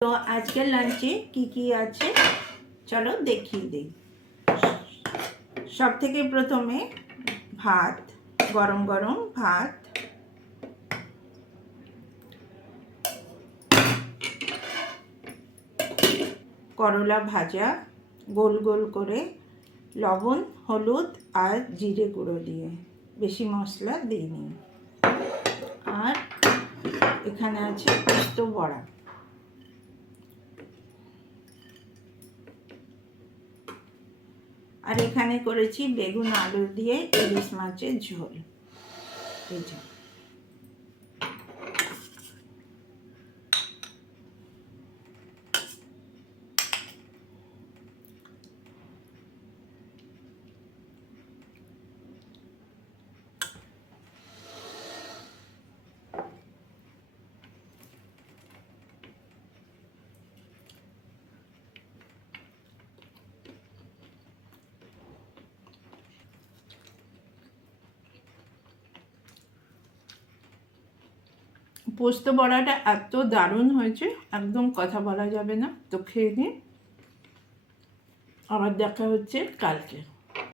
তো আজকের লাঞ্চে কি আছে চলো দেখিয়ে দিই। সব থেকে প্রথমে ভাত, গরম গরম ভাত, করলা ভাজা গোল গোল করে, লবণ হলুদ আর জিরে গুঁড়ো দিয়ে, বেশি মশলা দিইনি। আর এখানে আছে পোস্ত বড়া। আর এখানে করেছি বেগুন আলু দিয়ে ইলিশ মাছের ঝোল। এই যে পোস্ত বড়াটা এত দারুণ হয়েছে, একদম কথা বলা যাবে না। তো খেয়ে নিন, আবার দেখা হচ্ছে কালকে।